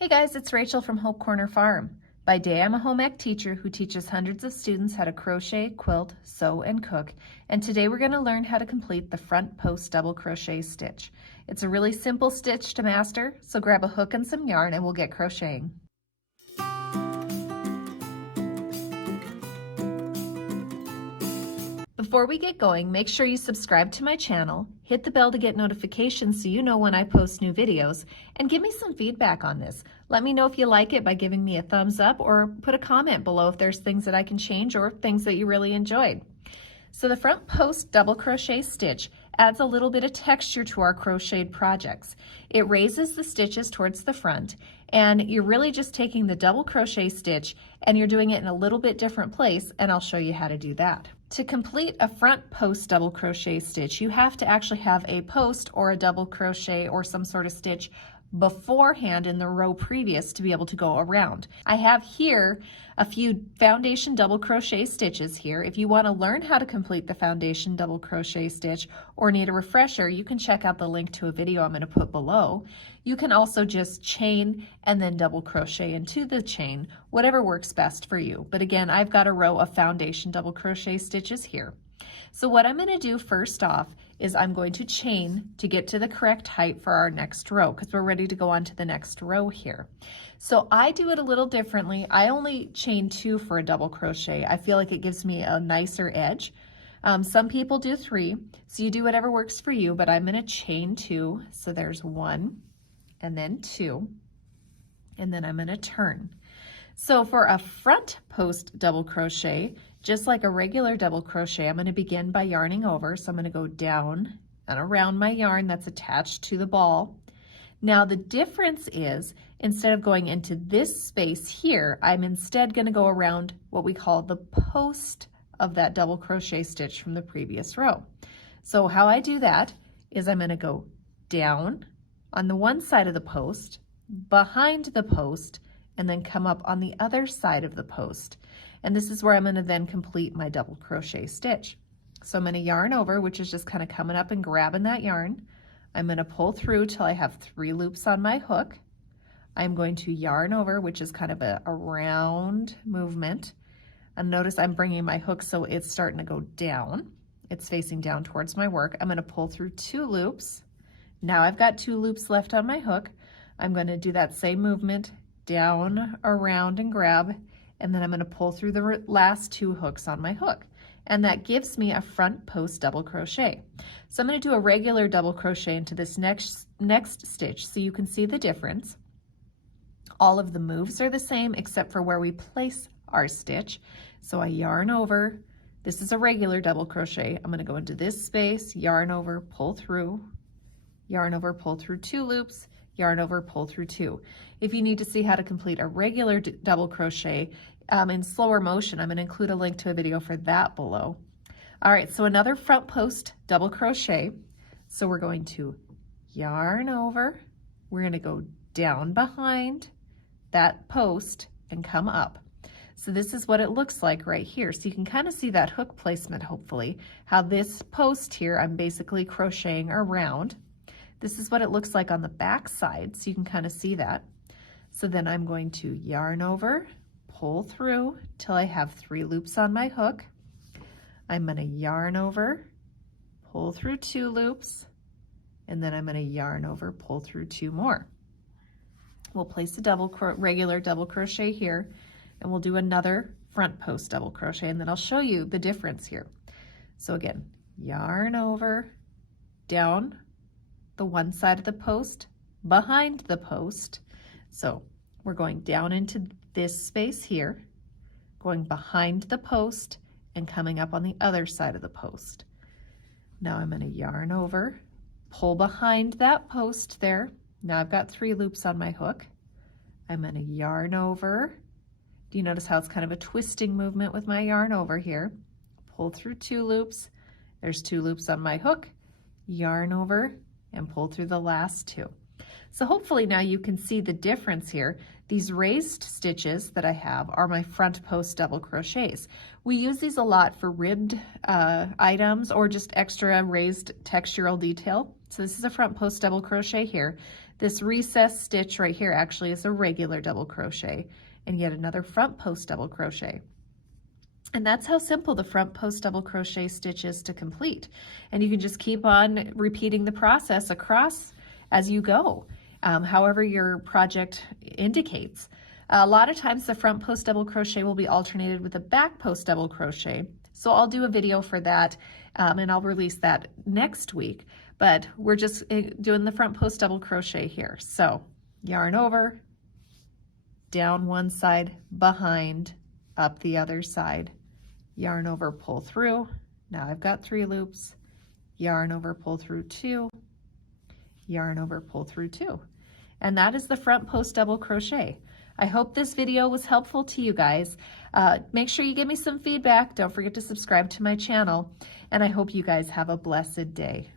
Hey guys, it's Rachel from Hope Corner Farm. By day, I'm a home ec teacher who teaches hundreds of students how to crochet, quilt, sew, and cook. And today we're going to learn how to complete the front post double crochet stitch. It's a really simple stitch to master, so grab a hook and some yarn and we'll get crocheting. Before we get going, make sure you subscribe to my channel, hit the bell to get notifications so you know when I post new videos, and give me some feedback on this. Let me know if you like it by giving me a thumbs up or put a comment below if there's things that I can change or things that you really enjoyed. So the front post double crochet stitch adds a little bit of texture to our crocheted projects. It raises the stitches towards the front, and you're really just taking the double crochet stitch and you're doing it in a little bit different place, and I'll show you how to do that. To complete a front post double crochet stitch, you have to actually have a post or a double crochet or some sort of stitch beforehand in the row previous to be able to go around. I have here a few foundation double crochet stitches here. If you want to learn how to complete the foundation double crochet stitch or need a refresher, you can check out the link to a video I'm going to put below. You can also just chain and then double crochet into the chain, whatever works best for you. But again, I've got a row of foundation double crochet stitches here. So what I'm going to do first off is I'm going to chain to get to the correct height for our next row because we're ready to go on to the next row here. So I do it a little differently. I only chain 2 for a double crochet. I feel like it gives me a nicer edge. Some people do 3, so you do whatever works for you, but I'm going to chain 2. So there's 1 and then 2, and then I'm going to turn. So for a front post double crochet, just like a regular double crochet, I'm going to begin by yarning over. So I'm going to go down and around my yarn that's attached to the ball. Now the difference is, instead of going into this space here, I'm instead going to go around what we call the post of that double crochet stitch from the previous row. So how I do that is I'm going to go down on the one side of the post, behind the post, and then come up on the other side of the post. And this is where I'm going to then complete my double crochet stitch. So I'm going to yarn over, which is just kind of coming up and grabbing that yarn. I'm going to pull through till I have 3 loops on my hook. I'm going to yarn over, which is kind of a round movement. And notice I'm bringing my hook so it's starting to go down. It's facing down towards my work. I'm going to pull through 2 loops. Now I've got 2 loops left on my hook. I'm going to do that same movement, down, around, and grab, and then I'm going to pull through the last 2 hooks on my hook, and that gives me a front post double crochet. So I'm going to do a regular double crochet into this next stitch so you can see the difference. All of the moves are the same except for where we place our stitch. So I yarn over. This is a regular double crochet. I'm going to go into this space, yarn over, pull through, yarn over, pull through 2 loops, yarn over, pull through 2. If you need to see how to complete a regular double crochet in slower motion, I'm going to include a link to a video for that below. All right, so another front post double crochet. So we're going to yarn over, we're going to go down behind that post and come up. So this is what it looks like right here. So you can kind of see that hook placement, hopefully, how this post here, I'm basically crocheting around. This is what it looks like on the back side, so you can kind of see that. So then I'm going to yarn over, pull through till I have 3 loops on my hook. I'm going to yarn over, pull through 2 loops, and then I'm going to yarn over, pull through 2 more. We'll place a regular double crochet here, and we'll do another front post double crochet, and then I'll show you the difference here. So again, yarn over, down the one side of the post, behind the post. So we're going down into this space here, going behind the post, and coming up on the other side of the post. Now I'm going to yarn over, pull behind that post there. Now I've got 3 loops on my hook. I'm going to yarn over. Do you notice how it's kind of a twisting movement with my yarn over here? Pull through 2 loops. There's 2 loops on my hook. Yarn over and pull through the last 2. So hopefully now you can see the difference here. These raised stitches that I have are my front post double crochets. We use these a lot for ribbed items or just extra raised textural detail. So this is a front post double crochet here. This recessed stitch right here actually is a regular double crochet, and yet another front post double crochet. And that's how simple the front post double crochet stitch is to complete. And you can just keep on repeating the process across as you go, however your project indicates. A lot of times the front post double crochet will be alternated with a back post double crochet. So I'll do a video for that, and I'll release that next week. But we're just doing the front post double crochet here. So yarn over, down one side, behind, up the other side, yarn over, pull through. Now I've got 3 loops, yarn over, pull through 2, yarn over, pull through 2. And that is the front post double crochet. I hope this video was helpful to you guys. Make sure you give me some feedback. Don't forget to subscribe to my channel. And I hope you guys have a blessed day.